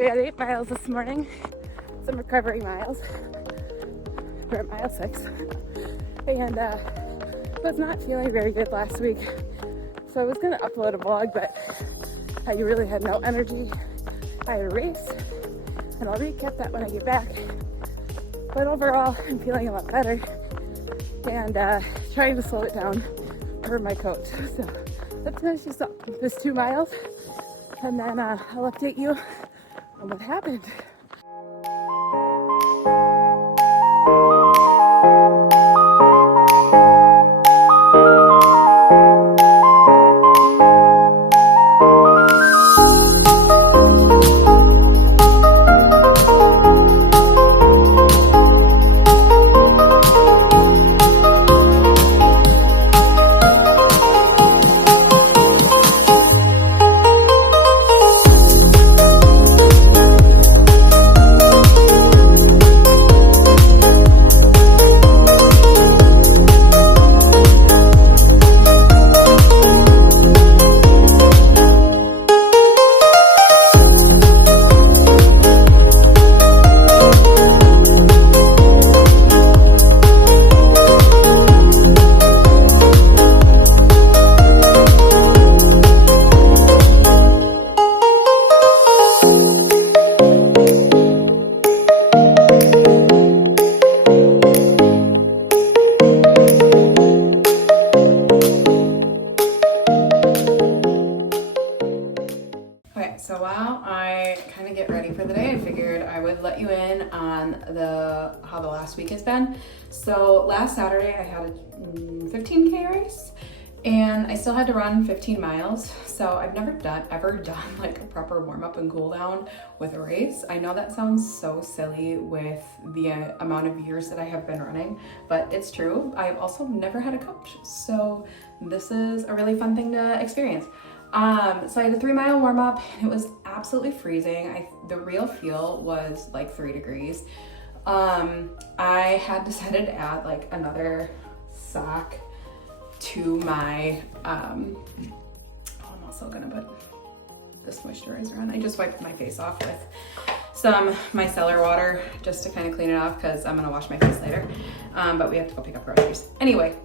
We had 8 miles this morning, some recovery miles. We're at mile 6. And was not feeling very good last week. So I was gonna upload a vlog, but I really had no energy. I had a race, and I'll recap that when I get back. But overall, I'm feeling a lot better and trying to slow it down for my coach. So let's finish this 2 miles, and then I'll update you on what happened. So while I kind of get ready for the day, I figured I would let you in on how the last week has been. So last Saturday I had a 15K race, and I still had to run 15 miles. So I've never ever done like a proper warm up and cool down with a race. I know that sounds so silly with the amount of years that I have been running, but it's true. I've also never had a coach, so this is a really fun thing to experience. So I had a 3-mile warm up. It was absolutely freezing. The real feel was like 3 degrees. I had decided to add like another sock to my, I'm also gonna put this moisturizer on. I just wiped my face off with some micellar water just to kind of clean it off because I'm gonna wash my face later. But we have to go pick up groceries. Anyway,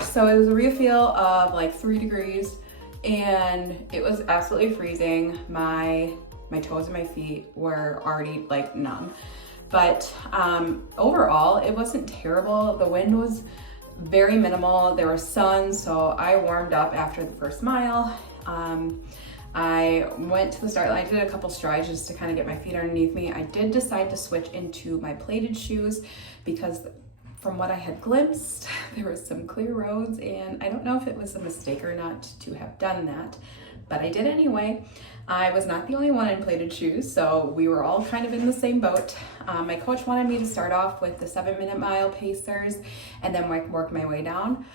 so it was a real feel of like 3 degrees. And it was absolutely freezing. My toes and my feet were already like numb. But overall, it wasn't terrible. The wind was very minimal. There was sun, so I warmed up after the first mile. I went to the start line. I did a couple strides just to kind of get my feet underneath me. I did decide to switch into my plated shoes because from what I had glimpsed, there was some clear roads, and I don't know if it was a mistake or not to have done that, but I did anyway. I was not the only one in plated shoes, so we were all kind of in the same boat. My coach wanted me to start off with the 7-minute mile pacers and then work my way down.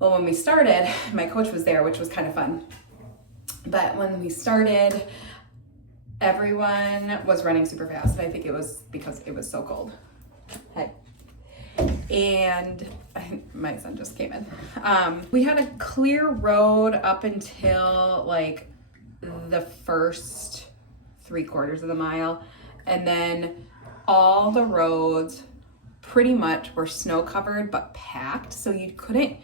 Well, when we started, my coach was there, which was kind of fun. But when we started, everyone was running super fast. I think it was because it was so cold. Hey. And my son just came in. We had a clear road up until like the first 3/4 of the mile, and then all the roads pretty much were snow covered but packed, so you couldn't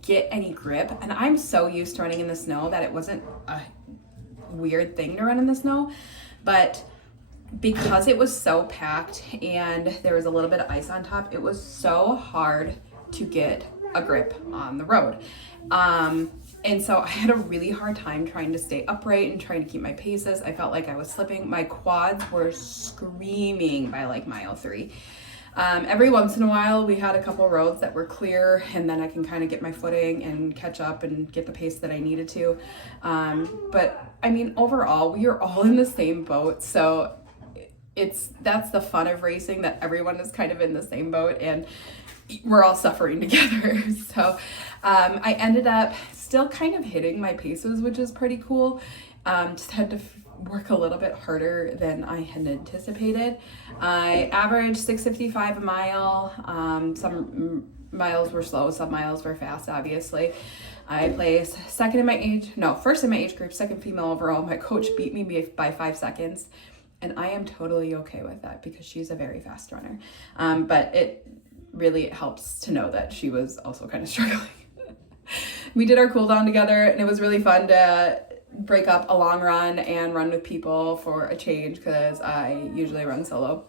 get any grip. And I'm so used to running in the snow that it wasn't a weird thing to run in the snow, but because it was so packed and there was a little bit of ice on top, it was so hard to get a grip on the road. And so I had a really hard time trying to stay upright and trying to keep my paces. I felt like I was slipping. My quads were screaming by like mile 3. Every once in a while, we had a couple roads that were clear, and then I can kind of get my footing and catch up and get the pace that I needed to. But I mean, overall, we are all in the same boat. So that's the fun of racing, that everyone is kind of in the same boat and we're all suffering together. So I ended up still kind of hitting my paces, which is pretty cool. Just had to work a little bit harder than I had anticipated. I averaged 6:55 a mile. Some miles were slow, some miles were fast, obviously. I placed first in my age group, second female overall. My coach beat me by 5 seconds. And I am totally okay with that because she's a very fast runner. But it really helps to know that she was also kind of struggling. We did our cool down together, and it was really fun to break up a long run and run with people for a change because I usually run solo.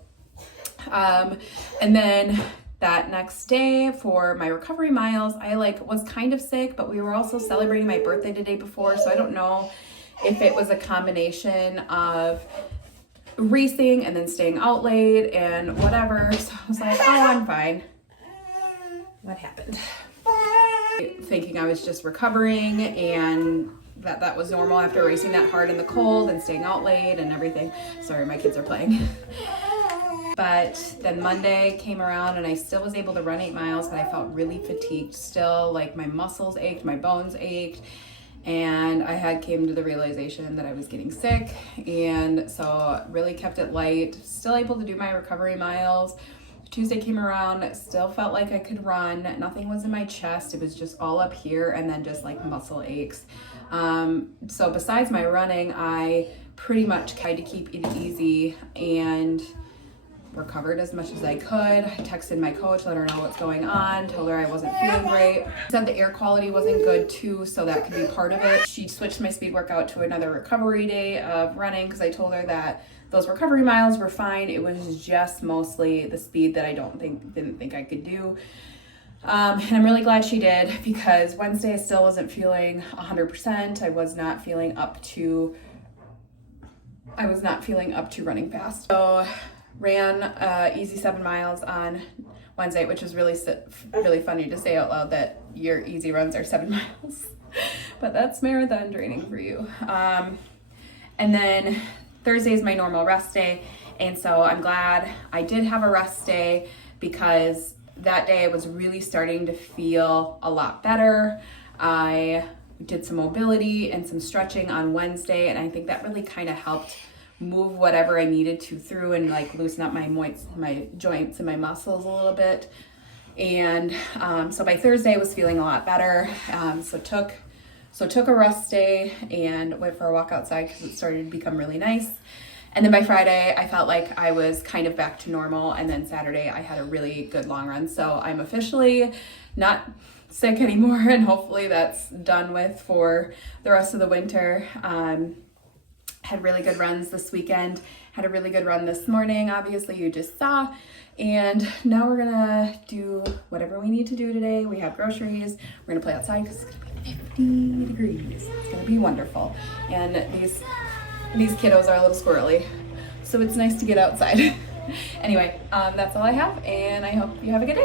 And then that next day for my recovery miles, I was kind of sick, but we were also celebrating my birthday the day before. So I don't know if it was a combination of racing and then staying out late and whatever. So I was like, oh, I'm fine. What happened? Thinking I was just recovering and that was normal after racing that hard in the cold and staying out late and everything. Sorry, my kids are playing. But then Monday came around and I still was able to run 8 miles, but I felt really fatigued still. Like my muscles ached, my bones ached. And I came to the realization that I was getting sick. And so really kept it light, still able to do my recovery miles. Tuesday came around, still felt like I could run. Nothing was in my chest. It was just all up here and then just like muscle aches. So besides my running, I pretty much tried to keep it easy and recovered as much as I could. I texted my coach, let her know what's going on, told her I wasn't feeling great. Said the air quality wasn't good too, so that could be part of it. She switched my speed workout to another recovery day of running because I told her that those recovery miles were fine. It was just mostly the speed that I didn't think I could do. And I'm really glad she did because Wednesday I still wasn't feeling 100%. I was not feeling up to running fast. So ran easy 7 miles on Wednesday, which was really funny to say out loud that your easy runs are 7 miles. But that's marathon training for you. And then Thursday is my normal rest day. And so I'm glad I did have a rest day because that day I was really starting to feel a lot better. I did some mobility and some stretching on Wednesday, and I think that really kind of helped move whatever I needed to through and loosen up my joints and my muscles a little bit. And so by Thursday I was feeling a lot better. So took a rest day and went for a walk outside because it started to become really nice. And then by Friday I felt like I was kind of back to normal, and then Saturday I had a really good long run. So I'm officially not sick anymore, and hopefully that's done with for the rest of the winter. Had really good runs this weekend, had a really good run this morning, obviously you just saw, and now we're gonna do whatever we need to do today. We have groceries, we're gonna play outside because it's gonna be 50 degrees. It's gonna be wonderful, and these kiddos are a little squirrely, so it's nice to get outside. Anyway, that's all I have, and I hope you have a good day.